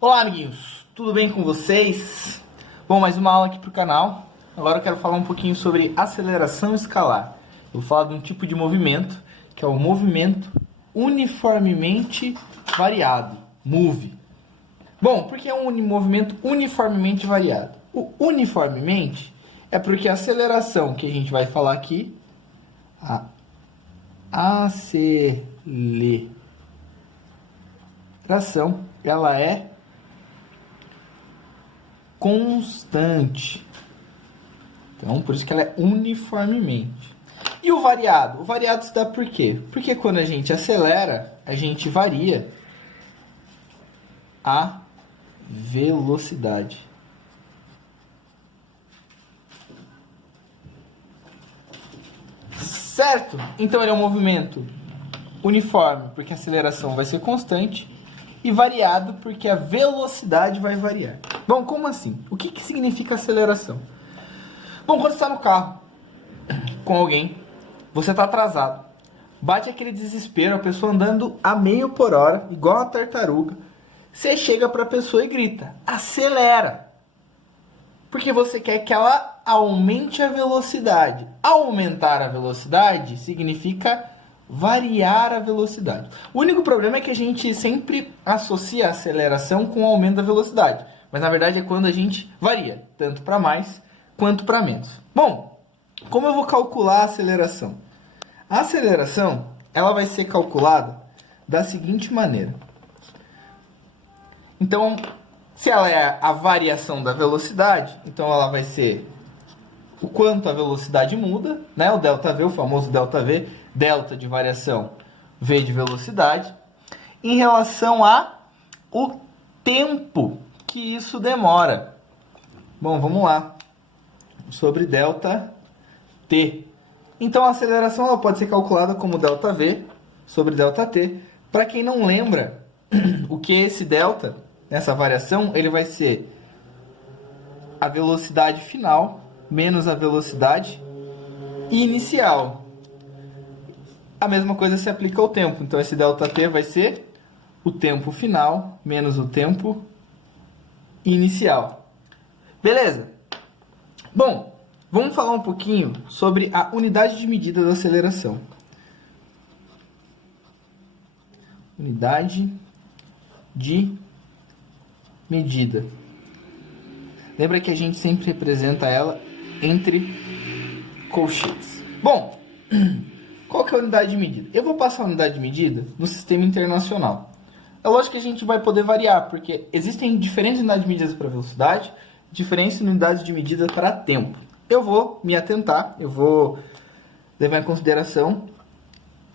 Olá, amiguinhos, tudo bem com vocês? Bom, mais uma aula aqui para o canal. Agora eu quero falar um pouquinho sobre aceleração escalar. Eu vou falar de um tipo de movimento, que é o movimento uniformemente variado, MOVE. Bom, por que é um movimento uniformemente variado? O uniformemente é porque a aceleração que a gente vai falar aqui, a aceleração, ela é constante. Então, por isso que ela é uniformemente. E o variado? O variado se dá por quê? Porque quando a gente acelera, a gente varia a velocidade. Certo? Então ele é um movimento uniforme, porque a aceleração vai ser constante, e variado, porque a velocidade vai variar. Bom, como assim? O que significa aceleração? Bom, quando você está no carro com alguém, você está atrasado, bate aquele desespero, a pessoa andando a meio por hora, igual uma tartaruga, você chega para a pessoa e grita, acelera! Porque você quer que ela aumente a velocidade. Aumentar a velocidade significa variar a velocidade. O único problema é que a gente sempre associa a aceleração com o aumento da velocidade. Mas na verdade é quando a gente varia, tanto para mais quanto para menos. Bom, como eu vou calcular a aceleração? A aceleração ela vai ser calculada da seguinte maneira. Então, se ela é a variação da velocidade, então ela vai ser o quanto a velocidade muda, né? O ΔV, o famoso ΔV, delta de variação, V de velocidade, em relação a o tempo que isso demora. Bom, vamos lá. Sobre ΔT. Então a aceleração ela pode ser calculada como ΔV sobre ΔT. Para quem não lembra o que é esse delta, essa variação, ele vai ser a velocidade final menos a velocidade inicial. A mesma coisa se aplica ao tempo. Então, esse ΔT vai ser o tempo final menos o tempo inicial. Beleza? Bom, vamos falar um pouquinho sobre a unidade de medida da aceleração. Unidade de medida. Lembra que a gente sempre representa ela entre colchetes. Bom, qual que é a unidade de medida? Eu vou passar a unidade de medida no sistema internacional. É lógico que a gente vai poder variar, porque existem diferentes unidades de medida para velocidade, diferentes unidades de medida para tempo. Eu vou me atentar, eu vou levar em consideração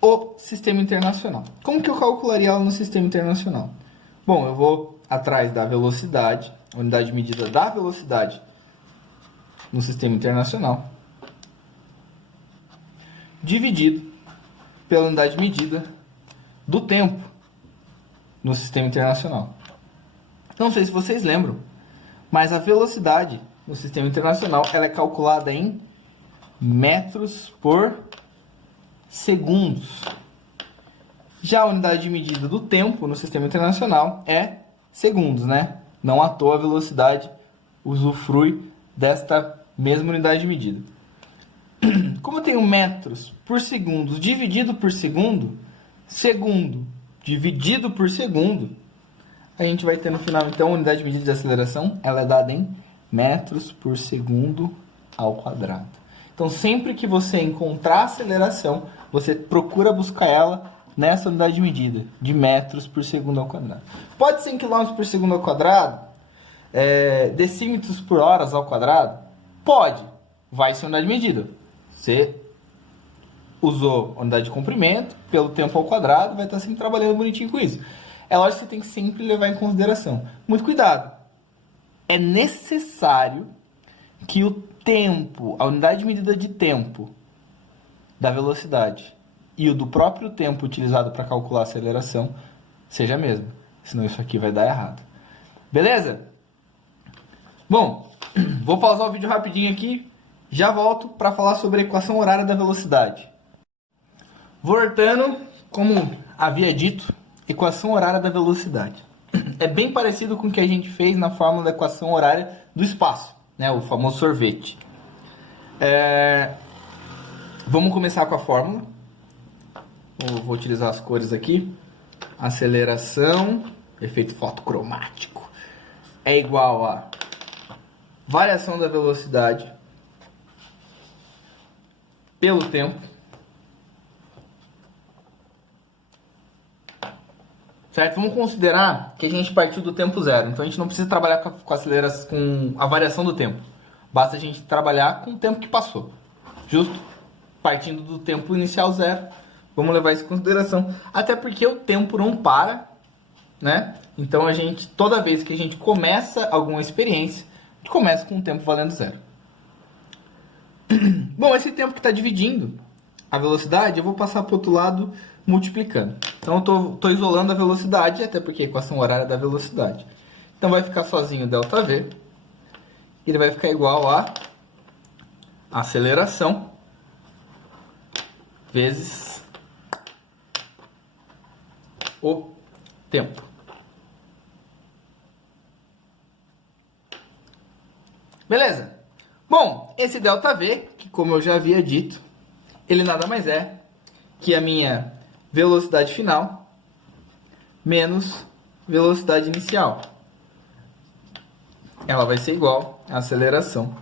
o sistema internacional. Como que eu calcularia ela no sistema internacional? Bom, eu vou atrás da velocidade, a unidade de medida da velocidade no sistema internacional, dividido pela unidade de medida do tempo no sistema internacional. Não sei se vocês lembram, mas a velocidade no sistema internacional ela é calculada em metros por segundos. Já a unidade de medida do tempo no sistema internacional é segundos, né? Não à toa a velocidade usufrui desta mesma unidade de medida. Como eu tenho metros por segundo dividido por segundo, segundo dividido por segundo, a gente vai ter no final, então, a unidade de medida de aceleração, ela é dada em metros por segundo ao quadrado. Então, sempre que você encontrar a aceleração, você procura buscar ela nessa unidade de medida, de metros por segundo ao quadrado. Pode ser em quilômetros por segundo ao quadrado, decímetros por horas ao quadrado? Pode, vai ser unidade de medida. Você usou a unidade de comprimento, pelo tempo ao quadrado, vai estar sempre trabalhando bonitinho com isso. É lógico que você tem que sempre levar em consideração. Muito cuidado. É necessário que o tempo, a unidade de medida de tempo da velocidade e o do próprio tempo utilizado para calcular a aceleração seja a mesma. Senão isso aqui vai dar errado. Beleza? Bom, vou pausar o vídeo rapidinho aqui. Já volto para falar sobre a equação horária da velocidade. Voltando, como havia dito, equação horária da velocidade. é bem parecido com o que a gente fez na fórmula da equação horária do espaço, né? O famoso sorvete. Vamos começar com a fórmula. Vou utilizar as cores aqui. Aceleração, efeito fotocromático, é igual a variação da velocidade pelo tempo, certo? Vamos considerar que a gente partiu do tempo zero, então a gente não precisa trabalhar com a variação do tempo, basta a gente trabalhar com o tempo que passou, justo? Partindo do tempo inicial zero, vamos levar isso em consideração, até porque o tempo não para, né? Então toda vez que a gente começa alguma experiência, a gente começa com o tempo valendo zero. Bom, esse tempo que está dividindo a velocidade, eu vou passar para o outro lado multiplicando. Então eu estou isolando a velocidade, até porque a equação horária é da velocidade. Então vai ficar sozinho ΔV, ele vai ficar igual a aceleração vezes o tempo. Beleza? Bom, esse ΔV, que como eu já havia dito, ele nada mais é que a minha velocidade final menos velocidade inicial. Ela vai ser igual a aceleração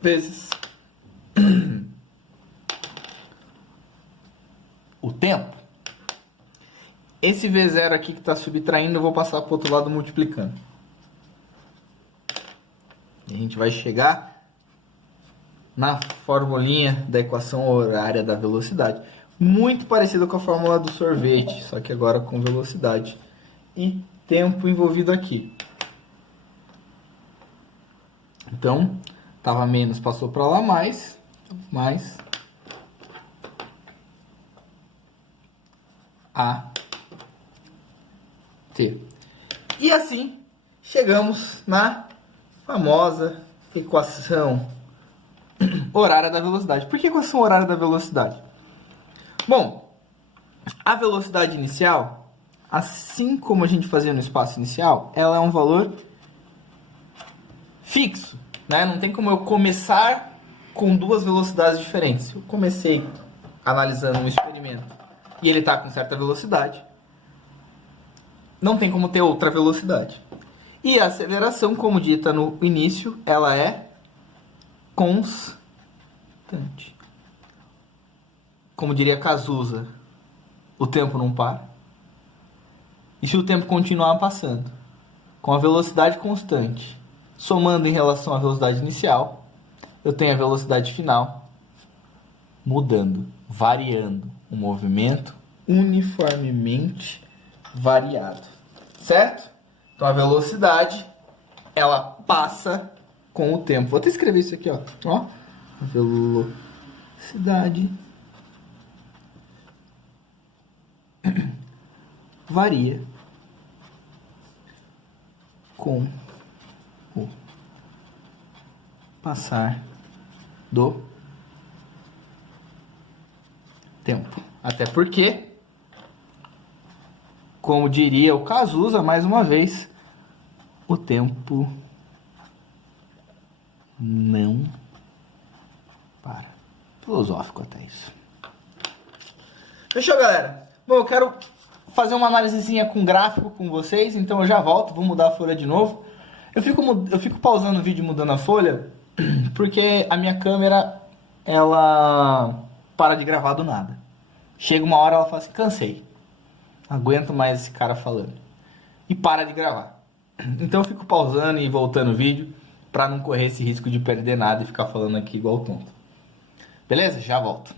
vezes o tempo. Esse V0 aqui que está subtraindo, eu vou passar para o outro lado multiplicando. E a gente vai chegar na formulinha da equação horária da velocidade. Muito parecida com a fórmula do sorvete, só que agora com velocidade e tempo envolvido aqui. Então, estava menos, passou para lá mais a t. E assim, chegamos na famosa equação horária da velocidade. Por que equação horária da velocidade? Bom, a velocidade inicial, assim como a gente fazia no espaço inicial, ela é um valor fixo, né? Não tem como eu começar com duas velocidades diferentes. Se eu comecei analisando um experimento e ele está com certa velocidade, não tem como ter outra velocidade. E a aceleração, como dita no início, ela é constante. Como diria Cazuza, o tempo não para. E se o tempo continuar passando, com a velocidade constante, somando em relação à velocidade inicial, eu tenho a velocidade final mudando, variando, um movimento uniformemente variado, certo? Então a velocidade, ela passa com o tempo. Vou até escrever isso aqui, ó. A velocidade varia com o passar do tempo. Até porque, como diria o Cazuza, mais uma vez, o tempo não para. Filosófico até isso. Fechou, galera? Bom, eu quero fazer uma análisezinha com gráfico com vocês, então eu já volto, vou mudar a folha de novo. Eu fico pausando o vídeo e mudando a folha, porque a minha câmera, ela para de gravar do nada. Chega uma hora, ela fala assim, cansei. Não aguento mais esse cara falando. E para de gravar. Então eu fico pausando e voltando o vídeo, para não correr esse risco de perder nada e ficar falando aqui igual tonto. Beleza? Já volto.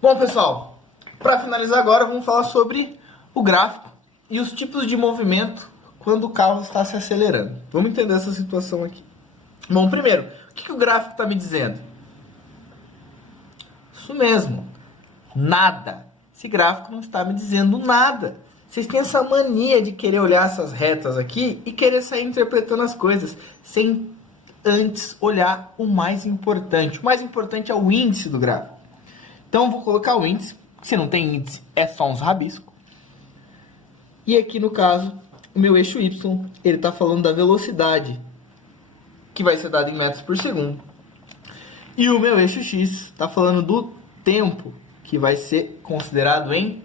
Bom, pessoal, para finalizar agora, vamos falar sobre o gráfico e os tipos de movimento quando o carro está se acelerando. Vamos entender essa situação aqui. Bom, primeiro, o que o gráfico está me dizendo? Isso mesmo, nada. Esse gráfico não está me dizendo nada. Vocês têm essa mania de querer olhar essas retas aqui e querer sair interpretando as coisas sem antes olhar o mais importante. O mais importante é o índice do gráfico. Então eu vou colocar o índice. Se não tem índice, é só uns rabiscos. E aqui no caso, o meu eixo Y, ele está falando da velocidade, que vai ser dada em metros por segundo. E o meu eixo X está falando do tempo, que vai ser considerado em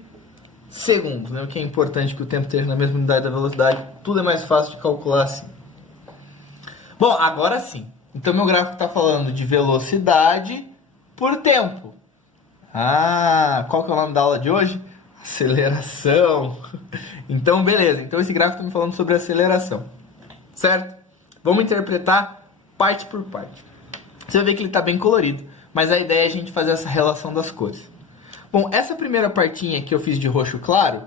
segundos. Lembra que é importante que o tempo esteja na mesma unidade da velocidade. Tudo é mais fácil de calcular assim. Bom, agora sim. Então, meu gráfico está falando de velocidade por tempo. Ah, qual que é o nome da aula de hoje? Aceleração. Então, beleza. Então, esse gráfico está me falando sobre aceleração. Certo? Vamos interpretar parte por parte. Você vai ver que ele está bem colorido. Mas a ideia é a gente fazer essa relação das cores. Bom, essa primeira partinha que eu fiz de roxo claro,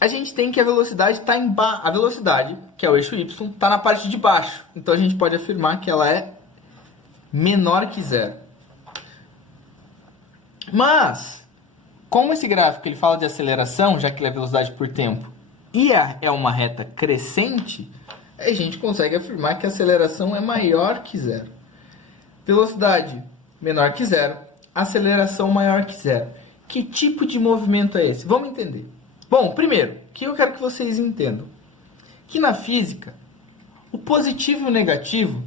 a gente tem que a velocidade está a velocidade, que é o eixo Y, está na parte de baixo. Então a gente pode afirmar que ela é menor que zero. Mas, como esse gráfico ele fala de aceleração, já que ele é velocidade por tempo, e é uma reta crescente, a gente consegue afirmar que a aceleração é maior que zero. Velocidade menor que zero, aceleração maior que zero. Que tipo de movimento é esse? Vamos entender. Bom, primeiro, o que eu quero que vocês entendam? Que na física, o positivo e o negativo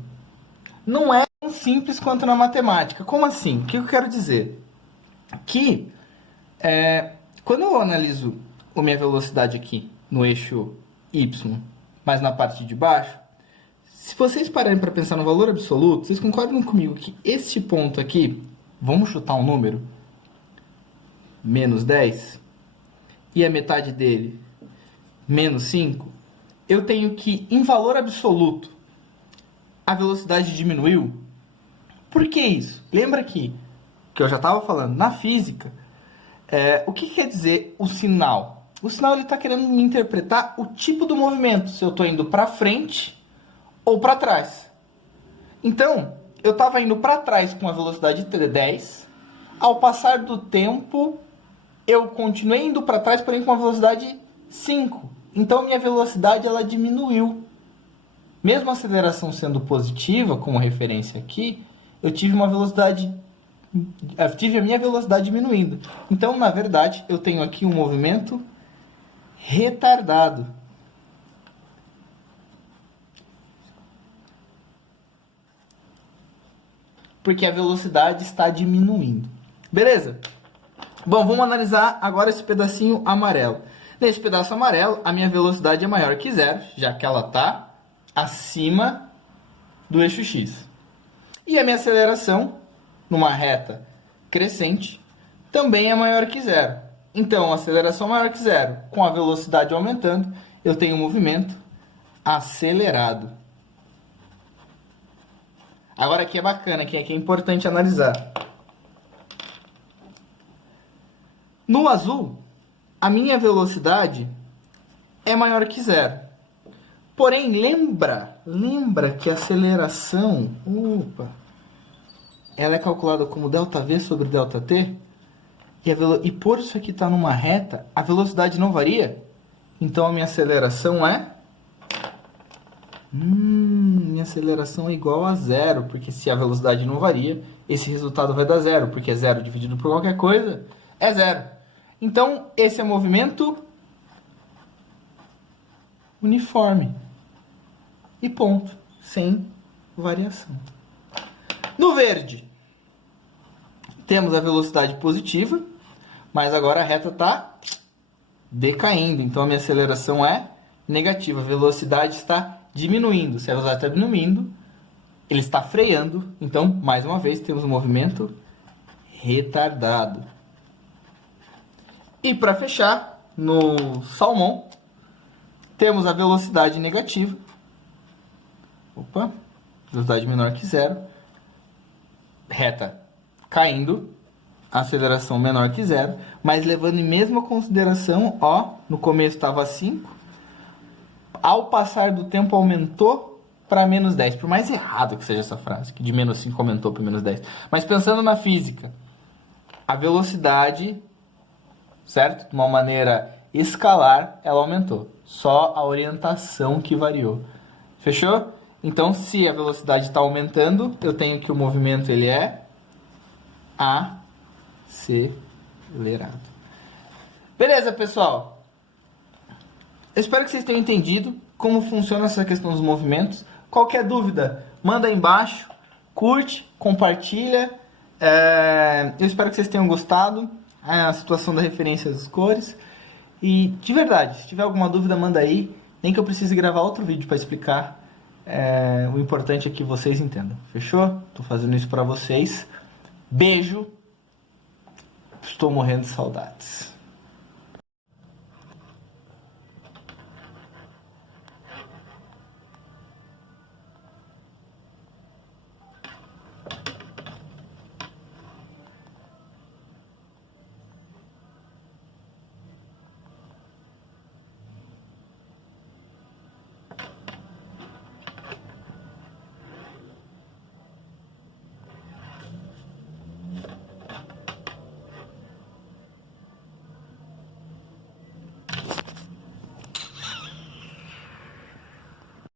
não é tão simples quanto na matemática. Como assim? O que eu quero dizer? Que quando eu analiso a minha velocidade aqui no eixo Y, mas na parte de baixo, se vocês pararem para pensar no valor absoluto, vocês concordam comigo que este ponto aqui, vamos chutar um número, menos 10, e a metade dele, menos 5, eu tenho que, em valor absoluto, a velocidade diminuiu. Por que isso? Lembra que eu já estava falando, na física, o que quer dizer o sinal? O sinal ele está querendo me interpretar o tipo do movimento, se eu estou indo para frente ou para trás. Então, eu estava indo para trás com a velocidade de 10, ao passar do tempo, eu continuei indo para trás, porém com a velocidade 5. Então, minha velocidade ela diminuiu. Mesmo a aceleração sendo positiva, como referência aqui, eu tive a minha velocidade diminuindo. Então, na verdade, eu tenho aqui um movimento retardado. Porque a velocidade está diminuindo. Beleza? Bom, vamos analisar agora esse pedacinho amarelo. Nesse pedaço amarelo, a minha velocidade é maior que zero, já que ela está acima do eixo X. E a minha aceleração, numa reta crescente, também é maior que zero. Então, a aceleração maior que zero, com a velocidade aumentando, eu tenho um movimento acelerado. Agora aqui é bacana, aqui é importante analisar. No azul, a minha velocidade é maior que zero. Porém, lembra que a aceleração, ela é calculada como ΔV sobre ΔT? E por isso aqui está numa reta, a velocidade não varia? Então a minha aceleração é... minha aceleração é igual a zero, porque se a velocidade não varia, esse resultado vai dar zero, porque zero dividido por qualquer coisa é zero. Então, esse é movimento uniforme. E ponto, sem variação. No verde, temos a velocidade positiva, mas agora a reta está decaindo, então a minha aceleração é negativa, a velocidade está diminuindo. Se a velocidade está diminuindo, ele está freando. Então, mais uma vez, temos um movimento retardado. E para fechar, no salmão, temos a velocidade negativa. Velocidade menor que zero. Reta caindo. Aceleração menor que zero. Mas levando em mesma consideração, no começo estava 5. Ao passar do tempo aumentou para menos 10. Por mais errado que seja essa frase, que de menos 5 aumentou para menos 10. Mas pensando na física, a velocidade, certo? De uma maneira escalar, ela aumentou. Só a orientação que variou. Fechou? Então, se a velocidade está aumentando, eu tenho que o movimento ele é acelerado. Beleza, pessoal? Eu espero que vocês tenham entendido como funciona essa questão dos movimentos. Qualquer dúvida, manda aí embaixo, curte, compartilha. Eu espero que vocês tenham gostado. A situação da referência das cores. E, de verdade, se tiver alguma dúvida, manda aí. Nem que eu precise gravar outro vídeo para explicar. O importante é que vocês entendam. Fechou? Tô fazendo isso para vocês. Beijo. Estou morrendo de saudades.